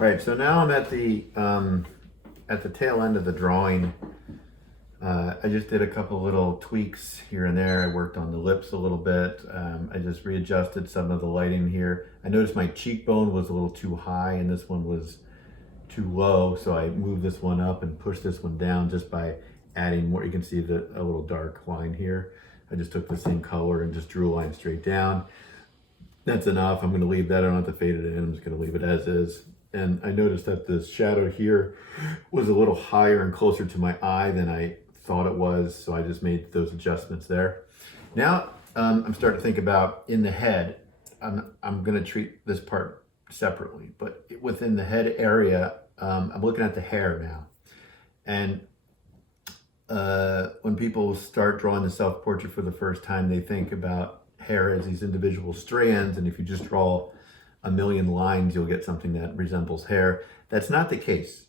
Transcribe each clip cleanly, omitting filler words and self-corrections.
All right, so now I'm at the tail end of the drawing. I just did a couple little tweaks here and there. I worked on the lips a little bit. I just readjusted some of the lighting here. I noticed my cheekbone was a little too high and this one was too low, so I moved this one up and pushed this one down just by adding more. You can see a little dark line here. I just took the same color and just drew a line straight down. That's enough. I'm going to leave that. I don't have to fade it in. I'm just going to leave it as is. And I noticed that the shadow here was a little higher and closer to my eye than I thought it was. So I just made those adjustments there. Now I'm starting to think about in the head. I'm going to treat this part separately, but within the head area, I'm looking at the hair now. And when people start drawing the self-portrait for the first time, they think about hair as these individual strands, and if you just draw a million lines, you'll get something that resembles hair. That's not the case.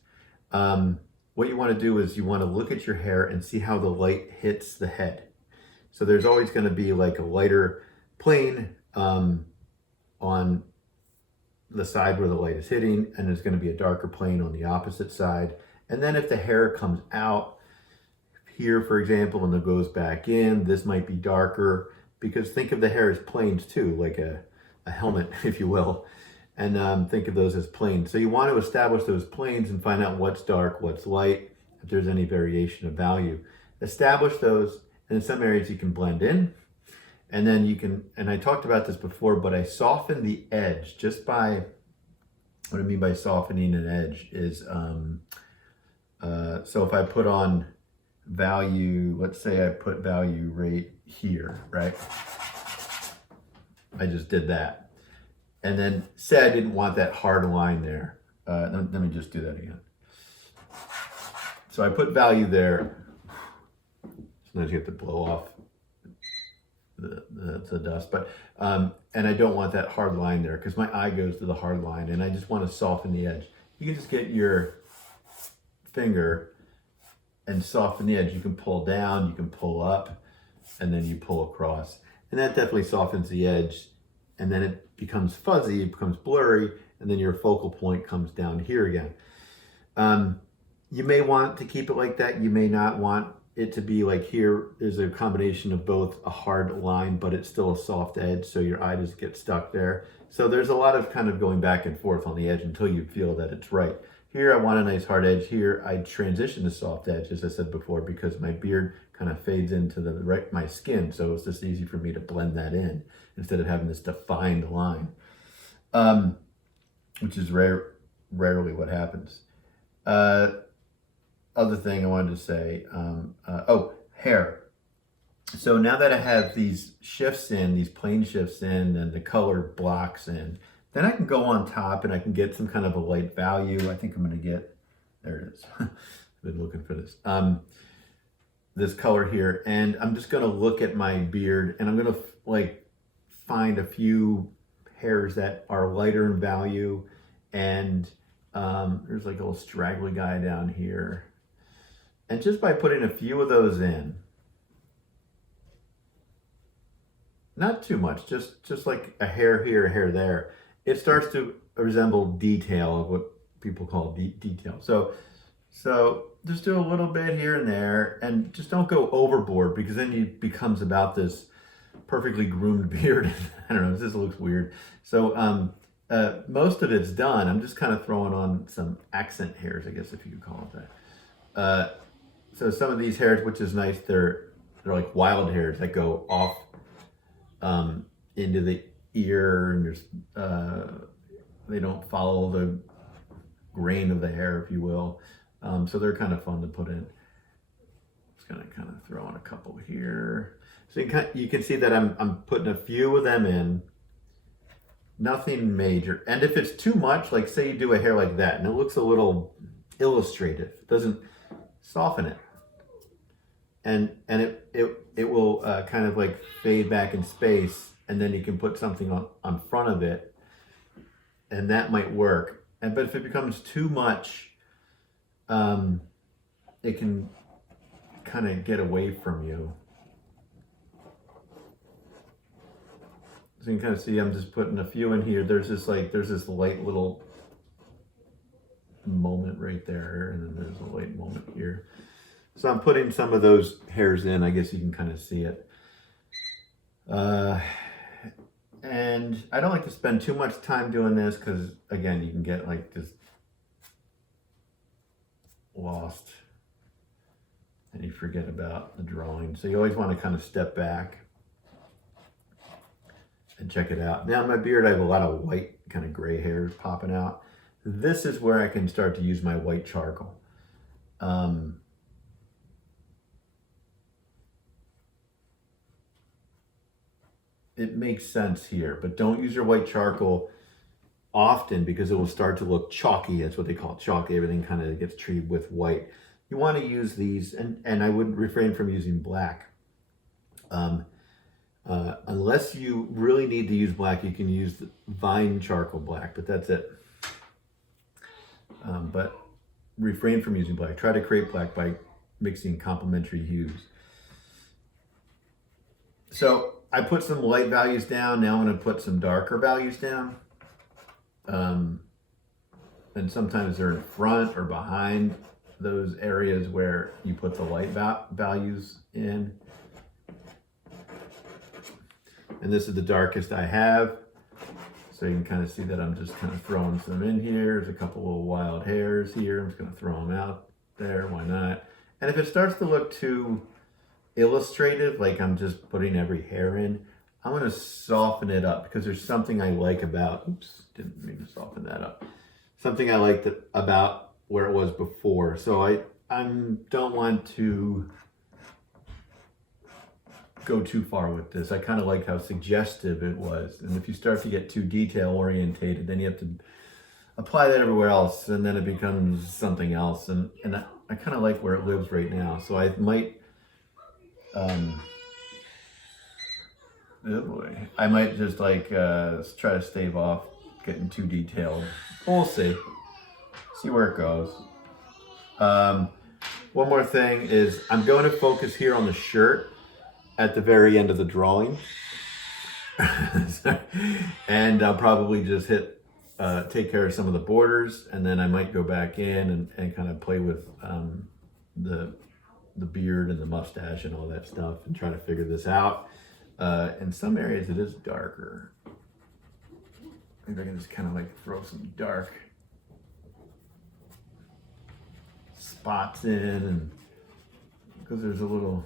What you want to do is you want to look at your hair and see how the light hits the head. So there's always going to be like a lighter plane on the side where the light is hitting, and there's going to be a darker plane on the opposite side. And then if the hair comes out here, for example, and it goes back in, this might be darker, because think of the hair as planes too, like a helmet, if you will. And think of those as planes. So you want to establish those planes and find out what's dark, what's light, if there's any variation of value. Establish those, and in some areas you can blend in. And then you can, and I talked about this before, but I soften the edge just by, what I mean by softening an edge is, so if I put on value, let's say I put value right here, right? I just did that. And then say I didn't want that hard line there. Let me just do that again. So I put value there. Sometimes you have to blow off the dust, but and I don't want that hard line there because my eye goes to the hard line, and I just want to soften the edge. You can just get your finger and soften the edge. You can pull down, you can pull up, and then you pull across, and that definitely softens the edge. And then it becomes fuzzy, it becomes blurry, and then your focal point comes down here again. You may want to keep it like that. You may not want it to be like here. There's a combination of both a hard line, but it's still a soft edge, so your eye doesn't get stuck there. So there's a lot of kind of going back and forth on the edge until you feel that it's right. Here I want a nice hard edge. Here I transition to soft edge, as I said before, because my beard kind of fades into my skin, so it's just easy for me to blend that in instead of having this defined line, which is rarely what happens. Other thing I wanted to say, hair. So now that I have these shifts in, these plane shifts in, and the color blocks in, then I can go on top and I can get some kind of a light value. I think I'm going to get, there it is. I've been looking for this. This color here, and I'm just going to look at my beard, and I'm going to like find a few hairs that are lighter in value, and there's like a little straggly guy down here. And just by putting a few of those in, not too much, just like a hair here, a hair there, it starts to resemble detail of what people call detail. So just do a little bit here and there, and just don't go overboard, because then it becomes about this perfectly groomed beard. I don't know, this looks weird. So most of it's done. I'm just kind of throwing on some accent hairs, I guess, if you could call it that. So some of these hairs, which is nice, they're like wild hairs that go off into the ear, and they don't follow the grain of the hair, if you will. So they're kind of fun to put in. Just gonna kind of throw in a couple here. So you can see that I'm putting a few of them in. Nothing major. And if it's too much, like say you do a hair like that and it looks a little illustrative, it doesn't soften it. And it will kind of like fade back in space, and then you can put something on front of it, and that might work. But if it becomes too much, it can kind of get away from you. So you can kind of see I'm just putting a few in here. There's this light little moment right there, and then there's a white moment here. So I'm putting some of those hairs in. I guess you can kind of see it. And I don't like to spend too much time doing this because, again, you can get like just lost and you forget about the drawing. So you always want to kind of step back and check it out. Now in my beard, I have a lot of white kind of gray hairs popping out. This is where I can start to use my white charcoal. It makes sense here, but don't use your white charcoal often because it will start to look chalky. That's what they call it, chalky. Everything kind of gets treated with white. You want to use these, and I would refrain from using black. Unless you really need to use black, you can use the vine charcoal black, but that's it. But refrain from using black. Try to create black by mixing complementary hues. So I put some light values down. Now I'm going to put some darker values down. And sometimes they're in front or behind those areas where you put the light values in. And this is the darkest I have. So you can kind of see that I'm just kind of throwing some in here. There's a couple little wild hairs here. I'm just going to throw them out there. Why not? And if it starts to look too illustrative, like I'm just putting every hair in, I'm going to soften it up because there's something I like about, oops, didn't mean to soften that up. Something I liked about where it was before. So I don't want to go too far with this. I kind of like how suggestive it was. And if you start to get too detail orientated, then you have to apply that everywhere else, and then it becomes something else. And I kind of like where it lives right now. So I might, oh boy, I might just like try to stave off getting too detailed. We'll see where it goes. One more thing is I'm going to focus here on the shirt at the very end of the drawing. And I'll probably just take care of some of the borders, and then I might go back in and kind of play with the beard and the mustache and all that stuff and try to figure this out. In some areas it is darker. Maybe I can just kind of like throw some dark spots in, and because there's a little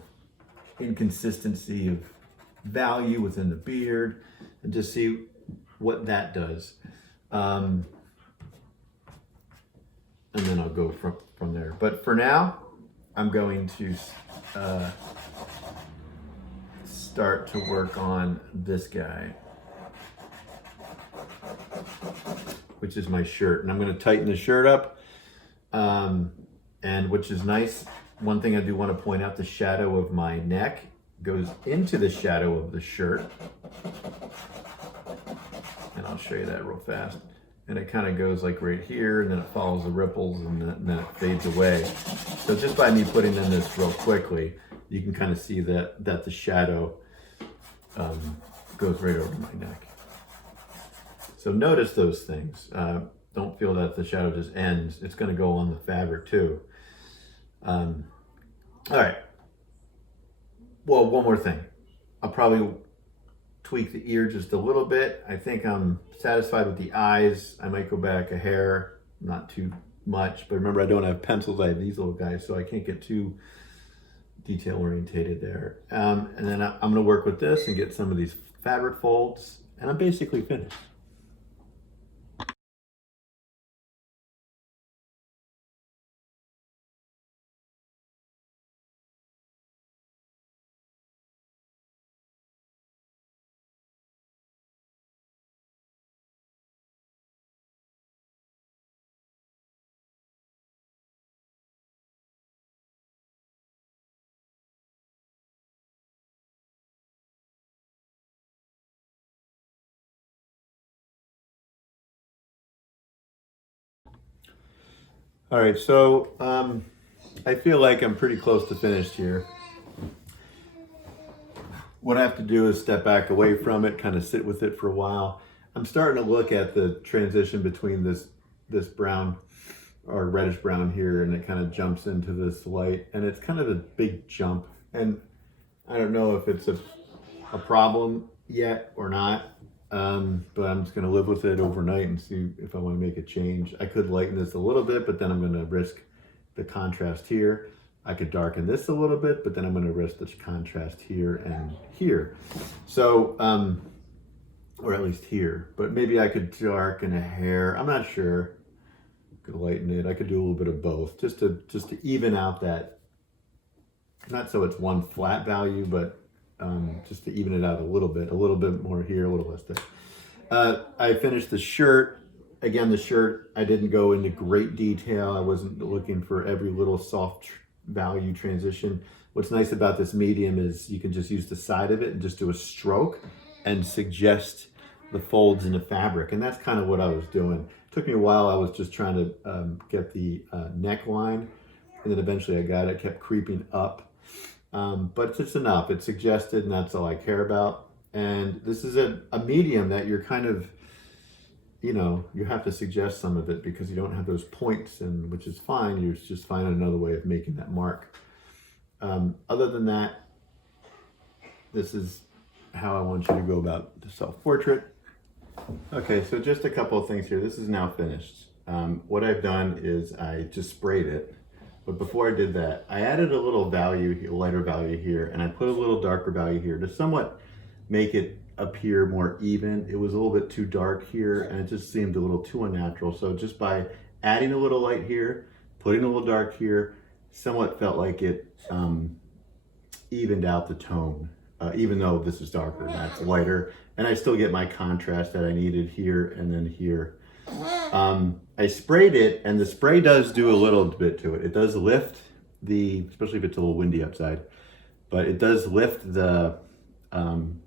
inconsistency of value within the beard, and just see what that does. And then I'll go from there. But for now, I'm going to start to work on this guy, which is my shirt. And I'm going to tighten the shirt up, and which is nice. One thing I do want to point out, the shadow of my neck goes into the shadow of the shirt. And I'll show you that real fast. And it kind of goes like right here, and then it follows the ripples, and then it fades away. So just by me putting in this real quickly, you can kind of see that the shadow goes right over my neck. So notice those things. Don't feel that the shadow just ends. It's going to go on the fabric too. All right. Well, one more thing. I'll probably tweak the ear just a little bit. I think I'm satisfied with the eyes. I might go back a hair, not too much, but remember I don't have pencils. I have these little guys, so I can't get too detail orientated there. And then I'm going to work with this and get some of these fabric folds, and I'm basically finished. All right, so I feel like I'm pretty close to finished here. What I have to do is step back away from it, kind of sit with it for a while. I'm starting to look at the transition between this brown or reddish brown here, and it kind of jumps into this light, and it's kind of a big jump. And I don't know if it's a problem yet or not, but I'm just going to live with it overnight and see if I want to make a change. I could lighten this a little bit, but then I'm going to risk the contrast here. I could darken this a little bit, but then I'm going to risk the contrast here and here. So, or at least here, but maybe I could darken a hair. I'm not sure. Could lighten it. I could do a little bit of both, just to even out that. Not so it's one flat value, but just to even it out a little bit more here, a little less there. I finished the shirt. Again, the shirt, I didn't go into great detail. I wasn't looking for every little soft value transition. What's nice about this medium is you can just use the side of it and just do a stroke and suggest the folds in the fabric. And that's kind of what I was doing. It took me a while. I was just trying to get the neckline, and then eventually I got it, kept creeping up. But it's enough. It's suggested, and that's all I care about. And this is a medium that you're kind of, you have to suggest some of it because you don't have those points, and which is fine. You're just finding another way of making that mark. Other than that, this is how I want you to go about the self-portrait. Okay, so just a couple of things here. This is now finished. What I've done is I just sprayed it. But before I did that, I added a little value here, lighter value here, and I put a little darker value here to somewhat make it appear more even. It was a little bit too dark here, and it just seemed a little too unnatural. So just by adding a little light here, putting a little dark here, somewhat felt like it evened out the tone, even though this is darker and that's lighter. And I still get my contrast that I needed here and then here. I sprayed it, and the spray does do a little bit to it. It does lift especially if it's a little windy outside, but it does lift the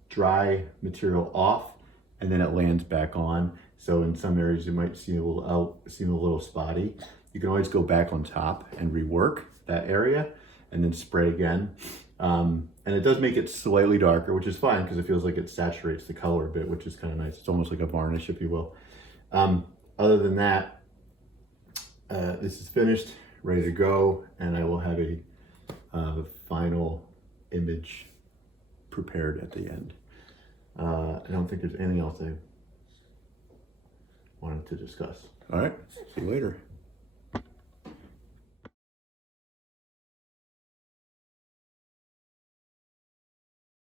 dry material off, and then it lands back on. So in some areas you might seem a little spotty. You can always go back on top and rework that area, and then spray again. And it does make it slightly darker, which is fine because it feels like it saturates the color a bit, which is kind of nice. It's almost like a varnish, if you will. Other than that, this is finished, ready to go, and I will have a final image prepared at the end. I don't think there's anything else I wanted to discuss. All right, see you later.